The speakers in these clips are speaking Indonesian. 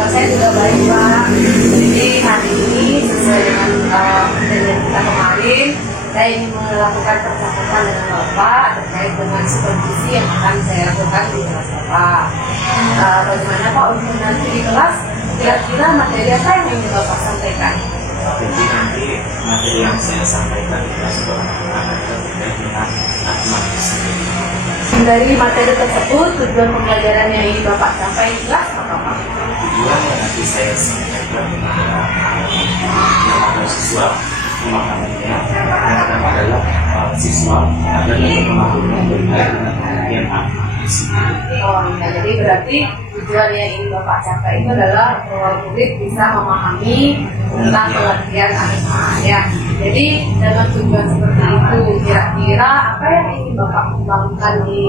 kabar saya juga baik, Pak. Jadi hari ini sesuai dengan perjanjian kita kemarin, saya ingin melakukan percakapan dengan Bapak terkait dengan supervisi yang akan saya lakukan di kelas Bapak. Bagaimana Pak untuk nanti di kelas, kira-kira materi apa yang ingin Bapak sampaikan? Jadi nanti materi yang saya sampaikan di kelas akan terkait dengan matematika sendiri. Dari materi tersebut, tujuan pembelajaran yang ingin Bapak sampaikan di kelas apa Pak? Tujuan yang nanti saya sampaikan adalah yang ada siswa pemahamannya, yang adalah siswa agar dapat memahami berkait dengan pengertian matematika sendiri. Oh ya, jadi berarti tujuan yang ingin Bapak capai itu adalah bahwa murid bisa memahami tentang pengertian agama ya. Jadi dengan tujuan seperti itu, kira-kira apa yang ingin Bapak kembangkan di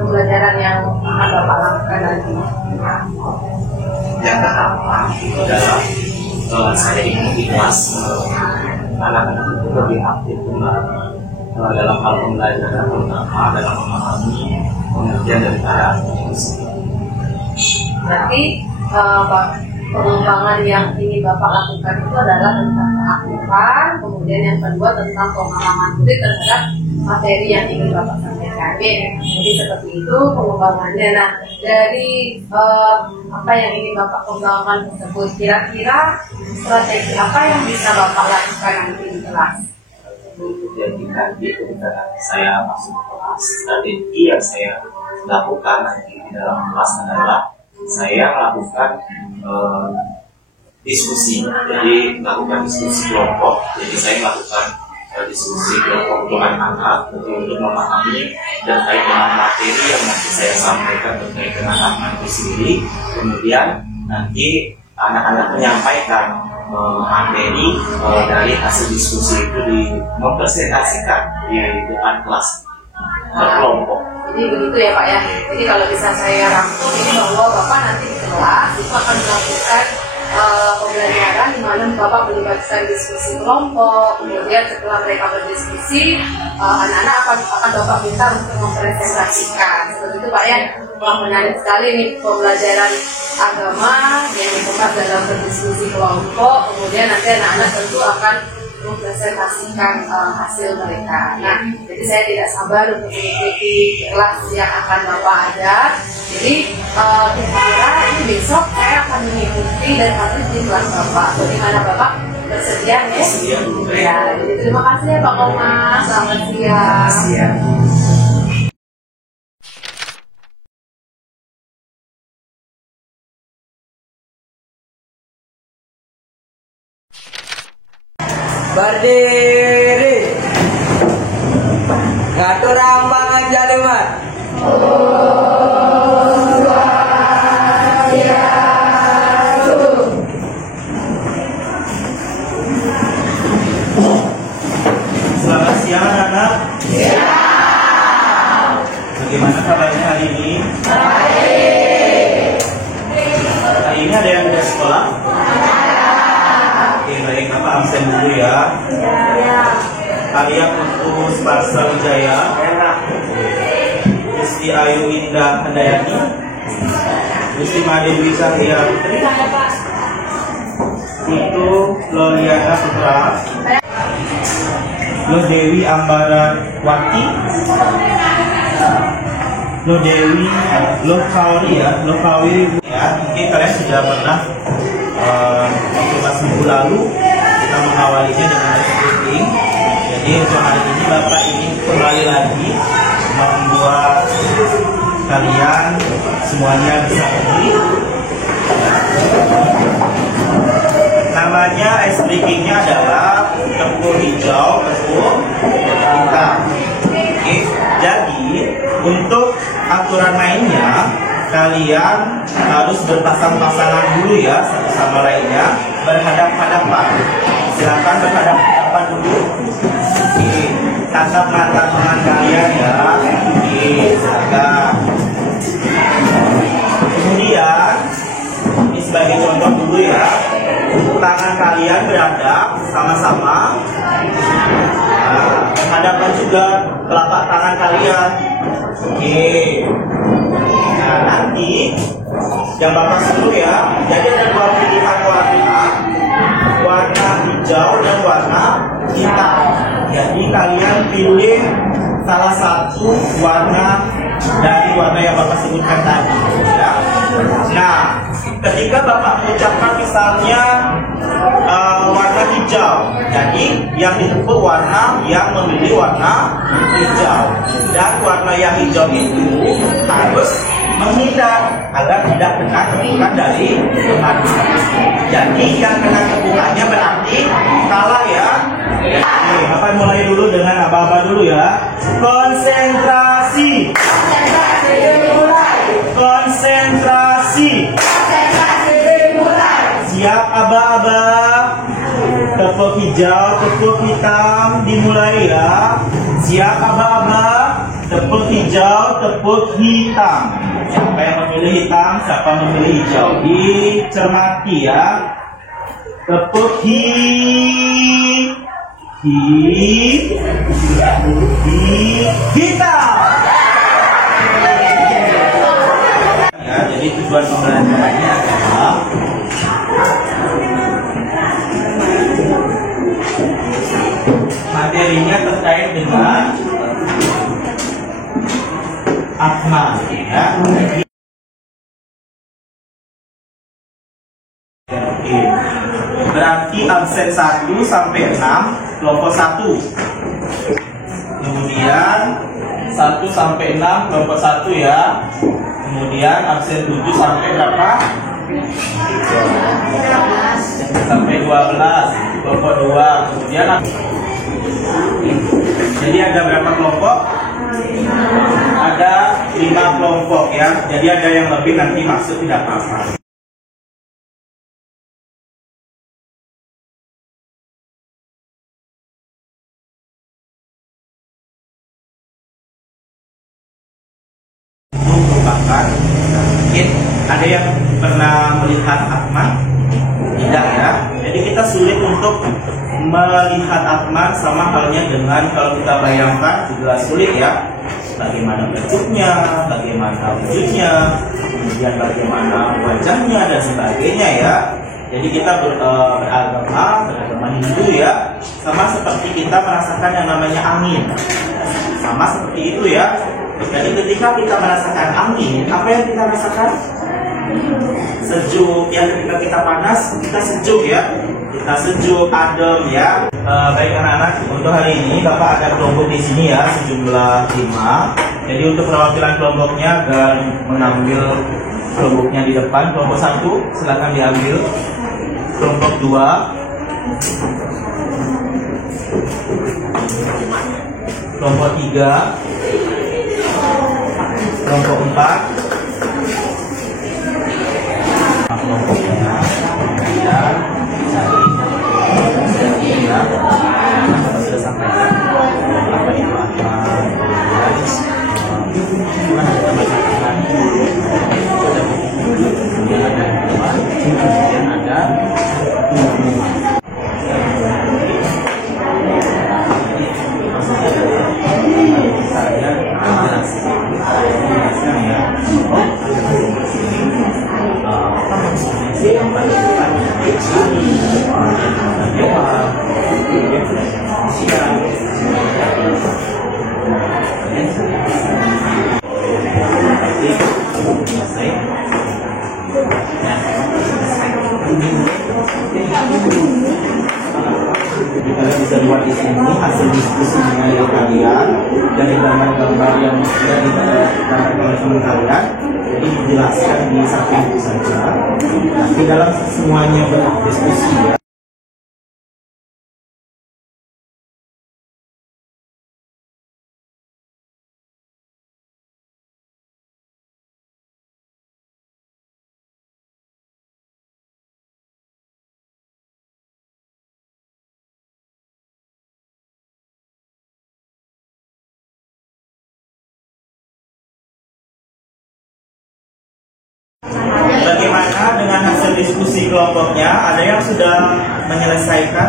pembelajaran yang akan Bapak lakukan nanti? Yang pertama itu adalah saya ingin di kelas anak-anak itu lebih aktif dalam hal pembelajaran, terutama dalam memahami pengertian daripada agama sendiri. Berarti pengembangan yang ingin Bapak lakukan itu adalah tentang keaktifan, kemudian yang kedua tentang pemahaman murid terhadap materi yang ingin Bapak sampaikan. Jadi seperti itu pengembangannya. Nah, dari apa yang ingin Bapak kembangkan tersebut, kira-kira strategi apa yang bisa Bapak lakukan nanti di kelas? Jadi nanti ketika saya masuk kelas, strategi yang saya lakukan nanti di dalam kelas adalah saya melakukan diskusi. Jadi melakukan diskusi kelompok. Jadi saya melakukan diskusi kelompok dengan anak untuk memahami terkait dengan materi yang nanti saya sampaikan terkait dengan anak itu sendiri. Kemudian nanti anak-anak menyampaikan materi dari hasil diskusi itu mempresentasikan di depan kelas berkelompok. Jadi begitu ya Pak ya. Jadi kalau bisa saya rangkum ini bahwa Bapak nanti di kelas itu akan melakukan pembelajaran di mana Bapak melibatkan diskusi kelompok. Kemudian setelah mereka berdiskusi, anak-anak akan Bapak minta untuk mempresentasikan. Seperti itu Pak ya. Wah, menarik sekali nih pembelajaran agama yang dikemas dalam berdiskusi kelompok. Kemudian nanti anak-anak tentu akan mempresentasikan hasil mereka. Nah, jadi saya tidak sabar untuk mengikuti kelas yang akan Bapak ada. Jadi kira-kira ini besok saya akan mengikuti dan harus di kelas Bapak. Bagaimana Bapak bersedia ya? Ya, jadi terima kasih ya Pak Koma. Selamat siang. Berdiri, ngatur rambangan jaluman. Selamat siang anak-anak. Bagaimana kabarnya hari ini? Hari ini ada yang tidak sekolah? Oke, baik, Bapak absen dulu ya. Kalian untuk Sparsa Wijaya, Gusti Ayu Indah Handayani, Gusti Madewi Cahya Putri, itu Loliana Putra, Lo Dewi Ambara Wati, Lo Dewi, Lo Kauri ya, mungkin kalian sudah pernah waktu pas minggu lalu kita mengawalinya dengan reading. Jadi untuk hari ini Bapak ingin kembali lagi membuat kalian semuanya bisa pergi. Namanya ice breakingnya adalah tepung hijau, tepung hitam. Oke, jadi untuk aturan mainnya kalian harus berpasang-pasangan dulu ya, satu sama lainnya, berhadap-hadapan. Silakan berhadap-hadapan dulu. Oke, tatap mata tangan kalian ya. Oke, silakan. Kemudian ini sebagai contoh dulu ya, tangan kalian berhadap sama-sama. Nah, berhadapan juga telapak tangan kalian. Oke. Nah, nanti yang Bapak suruh ya, jadi ada dua pilihan warna hijau dan warna hitam. Jadi kalian pilih salah satu warna dari warna yang Bapak sebutkan tadi ya. Nah, ketika Bapak mengucapkan misalnya warna hijau, jadi yang disebut warna yang memilih warna hijau, dan warna yang hijau itu harus menghindar agar tidak kena kepungan dari temannya. Jadi yang kena kepungannya berarti kalah ya. Oke, Bapak mulai dulu dengan aba-aba dulu ya. Konsentrasi. Konsentrasi. Siap aba-aba. Tepuk hijau, tepuk hitam, dimulai ya. Siap aba-aba. Tepuk hijau, tepuk hitam. Siapa yang memilih hitam, siapa memilih hijau, dicermati ya. Tepuk hitam. Ya, jadi tujuan pembelajarannya adalah materinya terkait dengan Atma ya. Oke. Berarti absen 1 sampai 6 kelompok 1. Kemudian 1 sampai 6 kelompok 1 ya. Kemudian absen 7 sampai berapa? 12. Sampai 12 kelompok 2. Kemudian jadi ada berapa kelompok? Ada 5 kelompok ya. Jadi ada yang lebih nanti masuk tidak apa-apa. Merupakan mungkin ada yang pernah melihat Atman? Tidak ya. Jadi kita sulit untuk melihat Atman, sama halnya dengan kalau kita bayangkan juga sulit ya. Bagaimana bentuknya, bagaimana wujudnya, kemudian bagaimana wajahnya dan sebagainya ya. Jadi kita beragama Hindu ya, sama seperti kita merasakan yang namanya angin, sama seperti itu ya. Jadi ketika kita merasakan angin, apa yang kita rasakan? Sejuk ya. Ketika kita panas, kita sejuk ya. Kita sejuk, adem ya. Baik anak-anak, untuk hari ini Bapak ada kelompok di sini ya, sejumlah 5. Jadi untuk perwakilan kelompoknya agar mengambil kelompoknya di depan. Kelompok 1 silakan diambil. Kelompok 2, kelompok 3, kelompok 4, kelompoknya dan ya, sudah sampai apa itu kemudian ada kalian bisa buat di sini hasil diskusinya dari kalian dari gambar-gambar yang sudah digambarkan oleh teman kalian. Jadi dijelaskan di samping itu saja. Nanti dalam semuanya berdiskusi ya. Bagaimana dengan hasil diskusi kelompoknya? Ada yang sudah menyelesaikan?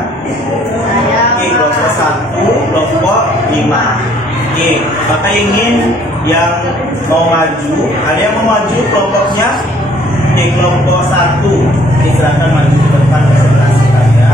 Oke, kelompok 1, kelompok 5. Oke, Bapak ingin yang mau maju, ada yang mau maju kelompoknya di kelompok 1, silakan maju ke depan presentasikan ya.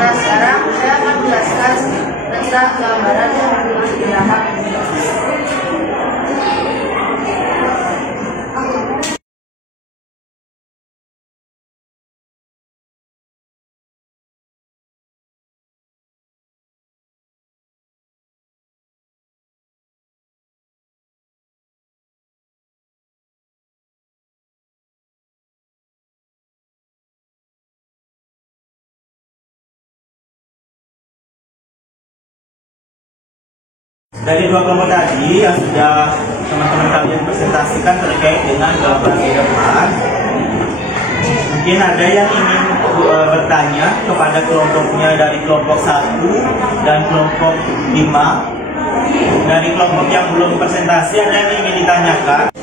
Nah, sekarang saya akan menjelaskan tentang gambaran yang digunakan. Dari dua kelompok tadi yang sudah teman-teman kalian presentasikan terkait dengan gambar di depan, mungkin ada yang ingin bertanya kepada kelompoknya dari kelompok 1 dan kelompok 5. Dari kelompok yang belum presentasi, ada yang ingin ditanyakan?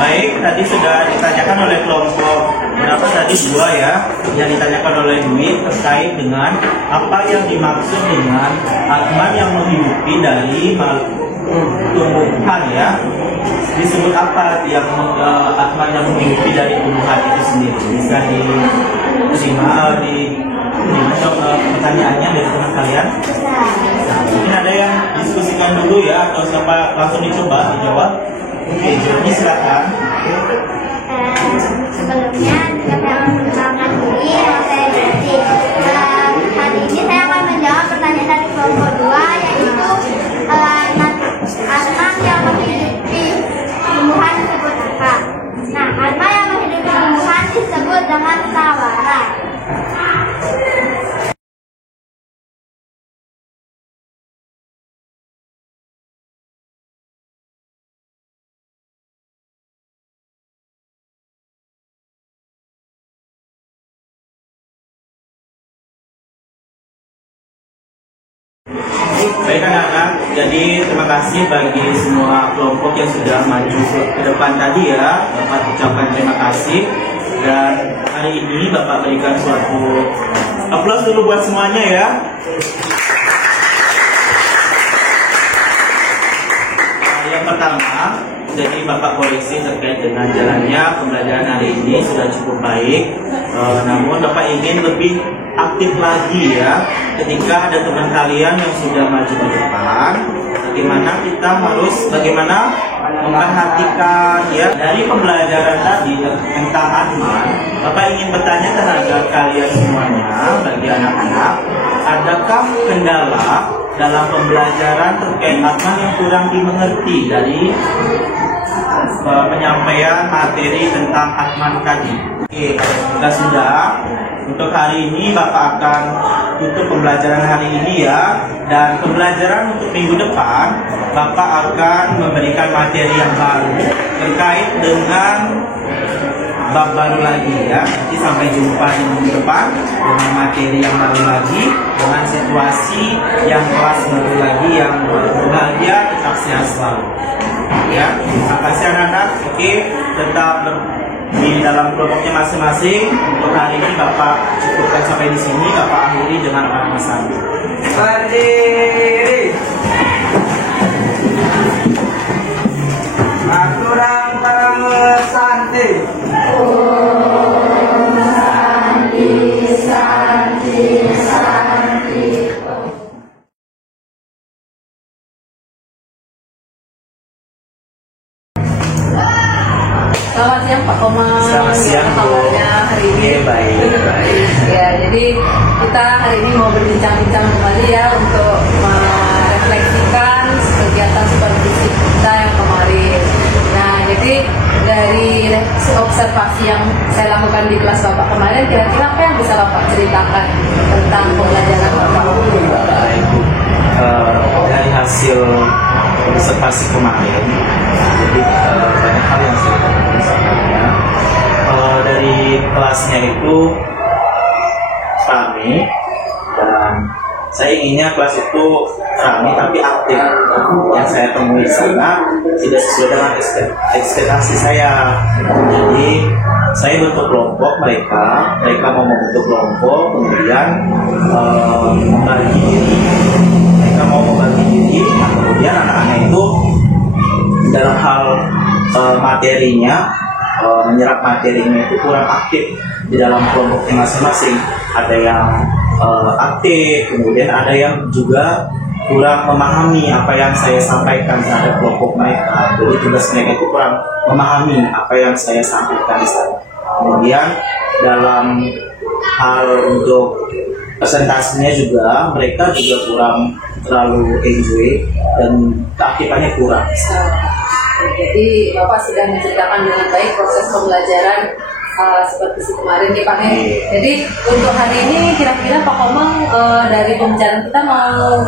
Baik, tadi sudah ditanyakan oleh kelompok berapa tadi 2 ya, yang ditanyakan oleh Dwi terkait dengan apa yang dimaksud dengan Atman yang menghidupi dari tumbuhan ya. Disebut apa yang Atman yang menghidupi dari tumbuhan itu sendiri? Bisa disimak pertanyaannya dari teman kalian. Mungkin ada yang diskusikan dulu ya, atau siapa langsung dicoba dijawab. Oke, ini silakan. Sebelumnya saya akan mengenalkan diri, nama saya Desi. Hari ini saya akan menjawab pertanyaan dari kelompok 2, yaitu Atman yang menghidupi tumbuhan disebut apa? Nah, Atman yang menghidupi tumbuhan disebut dengan tawaran. Baik anak-anak, jadi terima kasih bagi semua kelompok yang sudah maju ke depan tadi ya. Bapak ucapkan terima kasih. Dan hari ini Bapak berikan suatu aplaus dulu buat semuanya ya. Yang pertama, jadi Bapak koreksi terkait dengan jalannya pembelajaran hari ini sudah cukup baik. Namun Bapak ingin lebih aktif lagi ya, ketika ada teman kalian yang sudah maju ke depan, bagaimana memperhatikan ya dari pembelajaran tadi tentang Atman. Bapak ingin bertanya terhadap kalian semuanya, bagi anak-anak, adakah kendala dalam pembelajaran terkait Atman yang kurang dimengerti dari penyampaian materi tentang Atman tadi? Oke, kalau sudah, untuk hari ini Bapak akan tutup pembelajaran hari ini ya. Dan pembelajaran untuk minggu depan, Bapak akan memberikan materi yang baru terkait dengan bab baru lagi ya. Nanti sampai jumpa di minggu depan dengan materi yang baru lagi, dengan situasi yang kelas baru lagi, yang bahagia, tetap sehat selalu ya. Terima kasih anak-anak. Oke, tetap di dalam kelompoknya masing-masing. Untuk hari ini Bapak cukupkan sampai di sini. Bapak akhiri dengan pesan. Berdiri. Aturan santi. Selamat siang Pak Komang. Selamat siang, Bu. Kabarnya hari ini? Baik. Ya, jadi kita hari ini mau berbincang-bincang kembali ya untuk merefleksikan kegiatan supervisi kita yang kemarin. Nah, jadi dari observasi yang saya lakukan di kelas Bapak kemarin, kira-kira apa yang bisa Bapak ceritakan tentang pembelajaran Bapak? Baik, Bu. Dari hasil observasi kemarin, jadi banyak hal yang saya temukan sebenarnya. Dari kelasnya itu rame, dan saya inginnya kelas itu rame tapi aktif. Yang saya temui di sana tidak sesuai dengan ekspektasi saya. Jadi saya bentuk kelompok, mereka mau membentuk kelompok, kemudian membagi diri. Mereka mau membagi diri, nah, kemudian anak-anak itu dalam hal materinya, menyerap materinya itu kurang aktif di dalam kelompoknya masing-masing. Ada yang aktif, kemudian ada yang juga kurang memahami apa yang saya sampaikan terhadap kelompok mereka. Jadi tugas mereka itu kurang memahami apa yang saya sampaikan di sana. Kemudian dalam hal untuk presentasinya juga mereka juga kurang terlalu enjoy dan keaktifannya kurang. Jadi Bapak sudah menceritakan dengan baik proses pembelajaran seperti kemarin ya Pak. Jadi untuk hari ini kira-kira Pak Komang dari pembicaraan kita mau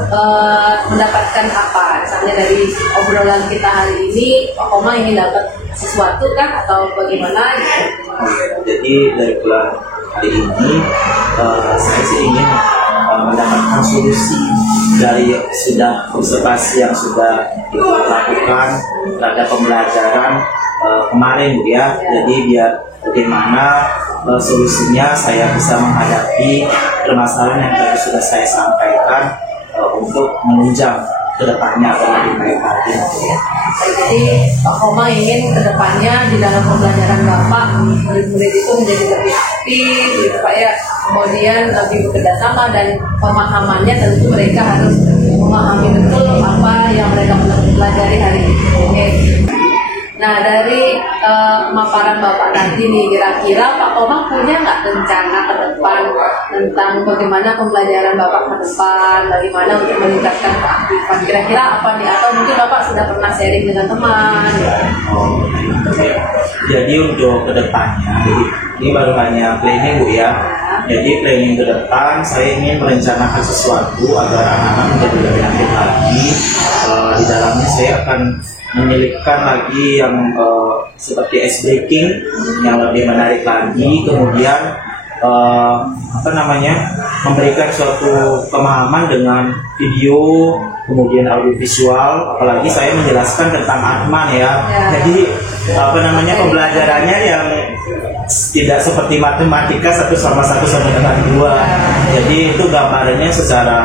mendapatkan apa? Misalnya dari obrolan kita hari ini Pak Komang ingin dapat sesuatu kah atau bagaimana? Jadi dari bulan hari ini saya sih ingin mendapatkan solusi dari sudah observasi yang sudah dilakukan terhadap pembelajaran kemarin ya. Jadi biar bagaimana solusinya saya bisa menghadapi permasalahan yang tadi sudah saya sampaikan untuk menunjang kedepannya atau lebih baik lagi. Jadi Pak Komang ingin kedepannya di dalam pembelajaran Bapak murid-murid itu menjadi lebih aktif, gitu Pak ya. Kemudian lebih bekerja sama dan pemahamannya tentu mereka harus memahami betul apa yang mereka pelajari hari ini. Oke. Nah dari pemaparan Bapak nanti nih, kira-kira Pak Komang punya nggak rencana ke depan tentang bagaimana pembelajaran Bapak ke depan, bagaimana untuk meningkatkan keaktifan? Kira-kira apa nih? Atau mungkin Bapak sudah pernah sharing dengan teman? Jadi untuk kedepannya, jadi ini baru hanya planning Bu ya. Jadi planning ke depan saya ingin merencanakan sesuatu agar anak-anak menjadi lebih aktif lagi. Di dalamnya saya akan menyelipkan lagi yang seperti ice breaking yang lebih menarik lagi, kemudian memberikan suatu pemahaman dengan video, kemudian audio visual, apalagi saya menjelaskan tentang Atman ya. Jadi pembelajarannya yang tidak seperti matematika 1 sama 1 sama dengan 2. Jadi itu gambarnya secara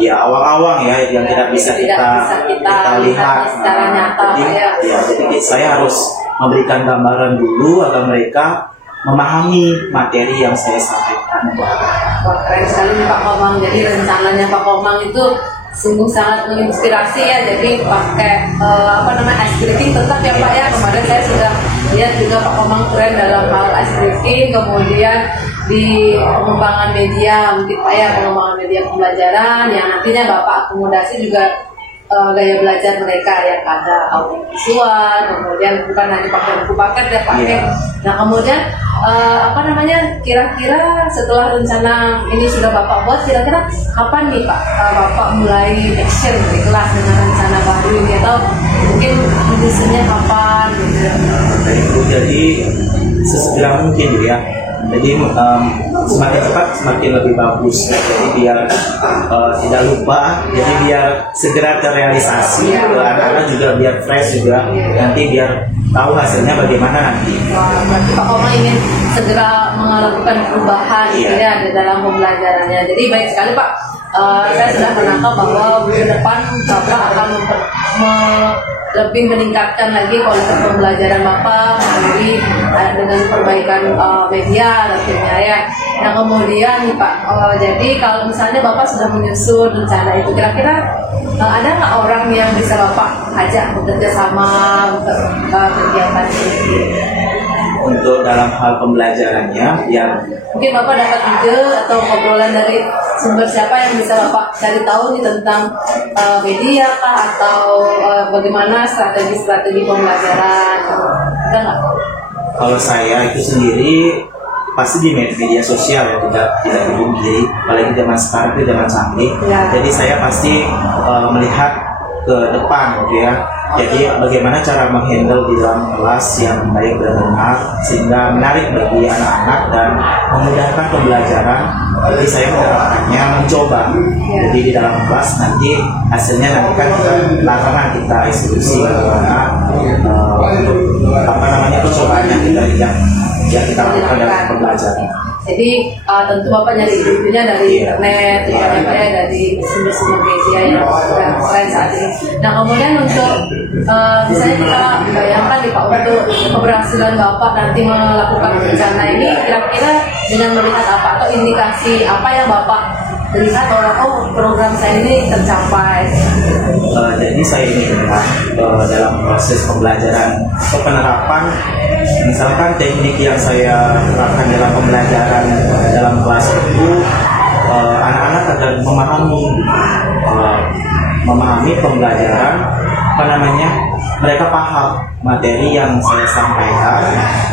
ya awang-awang ya, yang tidak bisa kita lihat secara nyata. Jadi saya harus memberikan gambaran dulu agar mereka memahami materi yang saya sampaikan. Wah, keren sekali nih Pak Komang. Jadi rencananya Pak Komang itu sungguh sangat menginspirasi ya. Jadi pakai ice breaking tetap ya Pak ya. Kemarin saya sudah lihat juga Pak Komang keren dalam hal ice breaking, kemudian di pengembangan media mungkin Pak ya, pengembangan media pembelajaran yang nantinya Bapak akomodasi juga gaya belajar mereka yang ada audio visual, kemudian bukan hanya pakai buku paket ya Pak. Nah kemudian kira-kira setelah rencana ini sudah Bapak buat, kira-kira kapan nih Pak Bapak mulai action di kelas dengan rencana baru ini, atau mungkin desainnya kapan gitu? Jadi sesegera mungkin ya. Jadi semakin cepat semakin lebih bagus. Jadi biar tidak lupa, jadi biar segera terrealisasi. Anak-anak juga biar fresh juga. Nanti biar tahu hasilnya bagaimana nanti. Berarti Pak Koma ingin segera melakukan perubahan ya di dalam pembelajarannya. Jadi baik sekali Pak. Saya sudah menangkap bahwa ke depan Bapak akan lebih meningkatkan lagi kualitas pembelajaran Bapak melalui dengan perbaikan media tentunya ya. Nah kemudian nih Pak, jadi kalau misalnya Bapak sudah menyusun rencana itu, kira-kira ada nggak orang yang bisa Bapak ajak bekerja sama untuk kegiatan ini? Untuk dalam hal pembelajarannya, yang mungkin Bapak dapat ide atau obrolan dari sumber siapa yang bisa Bapak cari tahu nih tentang media kah atau bagaimana strategi-strategi pembelajaran, ada nggak? kalau saya itu sendiri pasti di media sosial ya, tidak dihubungi, apalagi zaman sekarang itu zaman canggih. Jadi saya pasti melihat ke depan gitu ya. Jadi bagaimana cara menghandle di dalam kelas yang baik dan benar sehingga menarik bagi anak-anak dan memudahkan pembelajaran. Jadi saya menerapkannya, mencoba. Jadi di dalam kelas nanti hasilnya nanti kan kita lapangan, kita eksekusi bagaimana percobaannya kita lakukan dalam pembelajaran. Jadi tentu Bapak nyari ide-idenya dari internet, ya Pak ya, dari sumber-sumber media yang sudah keren saat ini. Nah kemudian untuk misalnya kita bayangkan nih Pak, untuk keberhasilan Bapak nanti melakukan rencana ini, kira-kira dengan melihat apa atau indikasi apa yang Bapak lihat bahwa program saya ini tercapai? Jadi saya ingin dalam proses pembelajaran atau penerapan, misalkan teknik yang saya terapkan dalam pembelajaran dalam kelas itu, anak-anak akan memahami pembelajaran, mereka paham materi yang saya sampaikan,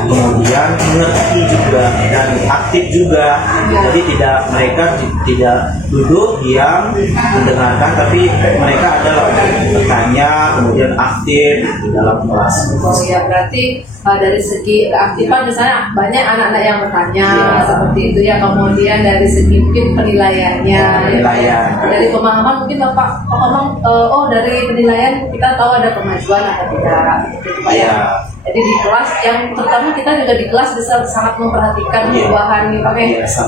kemudian mengerti juga dan aktif juga. Jadi mereka tidak duduk diam mendengarkan, tapi mereka adalah bertanya, kemudian aktif di dalam kelas. Oh ya, berarti dari segi keaktifan misalnya banyak anak-anak yang bertanya seperti itu ya. Kemudian dari segi mungkin penilaiannya, dari pemahaman mungkin Bapak ngomong dari penilaian kita tahu ada kemajuan atau tidak. Ya. Jadi di kelas, yang terutama kita juga di kelas bisa sangat memperhatikan perubahan nih Pak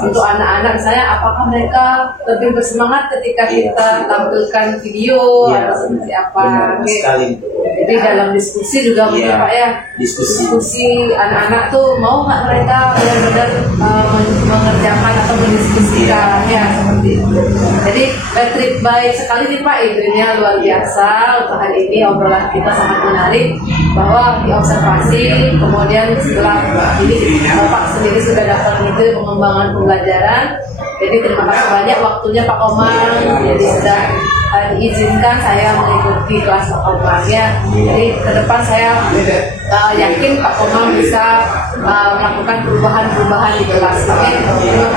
untuk anak-anak, misalnya apakah mereka lebih bersemangat ketika kita tampilkan video atau seperti apa. Jadi dalam diskusi juga mungkin Pak ya, diskusi anak-anak tuh mau nggak mereka benar-benar mengerjakan atau mendiskusikan ya seperti itu. Jadi baik sekali nih Pak, idenya luar biasa untuk hari ini. Obrolan kita sangat menarik bahwa diobservasi, kemudian setelah ini Bapak sendiri sudah dapat ide pengembangan pembelajaran. Jadi terima kasih banyak waktunya Pak Komang. Jadi sudah diizinkan saya mengikuti kelas Pak Komang ya. Jadi ke depan saya yakin Pak Komang bisa melakukan perubahan di kelas. Terima